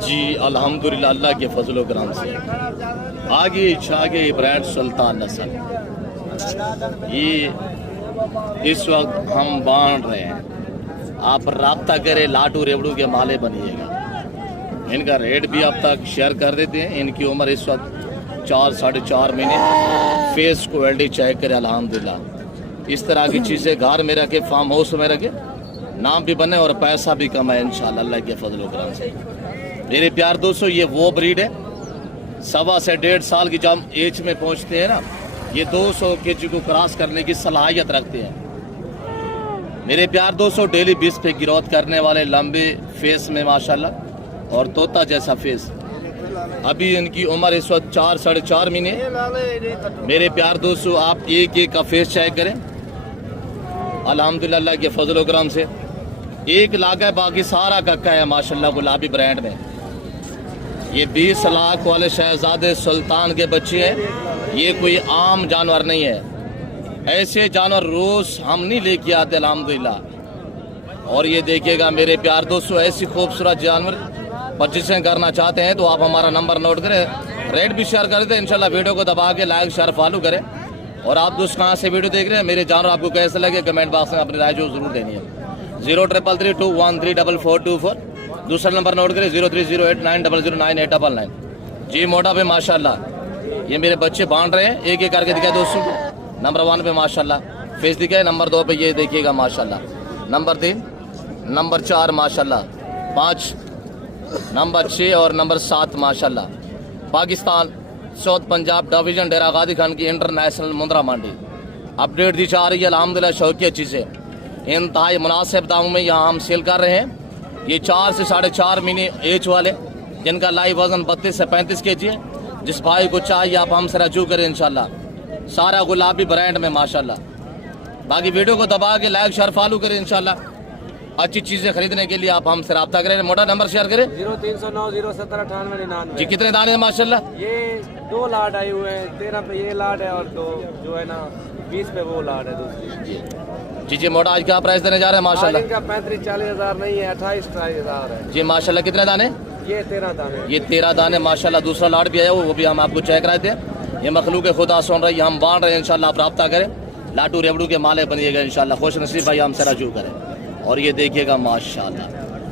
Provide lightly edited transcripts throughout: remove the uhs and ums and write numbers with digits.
जी अल्हम्दुलिल्लाह अल्लाह के फजल करम से आगे छागे ब्रांड सुल्तान नस्ल ये इस वक्त हम बांध रहे हैं। आप राब्ता करें, लाटू रेवड़ू के माले बनिएगा। इनका रेट भी आप तक शेयर कर देते हैं। इनकी उम्र इस वक्त 4 साढ़े 4 महीने। फेस क्वालिटी चेक करें अल्हम्दुलिल्लाह। इस तरह की चीज़ें घर में रखे, फार्म हाउस में रखे, नाम भी बने और पैसा भी कमाए इंशाल्लाह अल्लाह के फजल करम से। मेरे प्यार दोस्तों, ये वो ब्रीड है 1.25 से 1.5 साल की जब एज में पहुंचते हैं ना, ये 200 kg को क्रॉस करने की सलाहियत रखते हैं। मेरे प्यार दोस्तों, डेली 20 पे ग्रोथ करने वाले, लंबे फेस में माशाल्लाह और तोता जैसा फेस। अभी इनकी उम्र इस वक्त 4 साढ़े 4 महीने। मेरे प्यार दोस्तों, आप एक एक का फेस चेक करें अल्हम्दुलिल्लाह अल्लाह के फजल करम से। एक लाख है, बाकी सारा कक्का है माशाल्लाह गुलाबी ब्रांड में। ये 20 लाख वाले शहजादे सुल्तान के बच्चे हैं। ये कोई आम जानवर नहीं है। ऐसे जानवर रोज हम नहीं लेके आते अल्हम्दुलिल्लाह। और ये देखिएगा मेरे प्यार दोस्तों, ऐसी खूबसूरत जानवर परचेसिंग करना चाहते हैं तो आप हमारा नंबर नोट करें, रेट भी शेयर कर दें इंशाल्लाह। वीडियो को दबा के लाइक शेयर फॉलो करें। और आप दोस्त कहाँ से वीडियो देख रहे हैं, मेरे जानवर आपको कैसे लगे कमेंट बॉक्स में अपनी राय जो जरूर देनी है। 0333213444। दूसरा नंबर नोट करें 030890099899। जी मोटा पे माशाल्लाह ये मेरे बच्चे बांध रहे हैं। एक एक करके दिखाए दोस्तों को। नंबर 1 पे माशाल्लाह फेस दिखाए। नंबर 2 पे ये देखिएगा माशाल्लाह। नंबर 3, नंबर 4 माशाल्लाह, 5, नंबर 6 और नंबर 7 माशाल्लाह। पाकिस्तान साउथ पंजाब डिवीजन डेरा गादी खान की इंटरनेशनल मुंद्रा मंडी अपडेट दी जा रही है अल्हम्दुलिल्लाह। शौकिया चीज़ें इंतहाई मुनासिब दामों में यहाँ हम सेल कर रहे हैं। ये 4 से साढ़े 4 महीने एज वाले, जिनका लाइव वजन 32 से 35 kg है। जिस भाई को चाहिए आप हमसे रजू करें इंशाल्लाह। सारा गुलाबी ब्रांड में माशाल्लाह। बाकी वीडियो को दबा के लाइक शेयर फॉलो करें इंशाल्लाह। अच्छी चीजें खरीदने के लिए आप हमसे रब्ता करें। मोटा नंबर शेयर करें 0309 070 9899। जी कितने दाने हैं माशाल्लाह? ये 2 लाट आए हुए हैं। 13 पे ये लाट है और 2 जो है ना 20 पे वो लाट है दूसरी। जी जी मोटा आज क्या प्राइस देने जा रहे हैं माशाल्लाह? इनका 35-40 हज़ार नहीं है, 28-28 हज़ार है जी माशाल्लाह। कितने दाने? ये 13 दाने। ये 13 दाने माशाल्लाह। दूसरा लाट भी आया वो भी हम आपको चेक कराए थे। ये मखलूक खुदा सुन रही है, हम बांध रहे हैं इंशाल्लाह। आप रब्ता करें, लाटू रेवड़ू के माले बनिएगा इंशाल्लाह। खुश नसीब भाई हमसे रजू करें। और ये देखिएगा माशाल्लाह,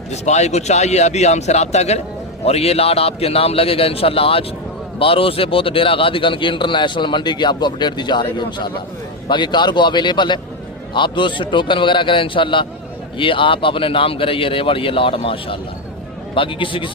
जिस भाई को चाहिए अभी हमसे रब्ता करें और ये लाट आपके नाम लगेगा इंशाल्लाह। आज 12 से बहुत डेरा गादी खान की इंटरनेशनल मंडी की आपको अपडेट दी जा रही है इंशाल्लाह। बाकी कार को अवेलेबल है, आप दोस्त टोकन वगैरह करें इंशाल्लाह। ये आप अपने नाम करें, ये रेवड़ ये लाट माशाल्लाह। बाकी किसी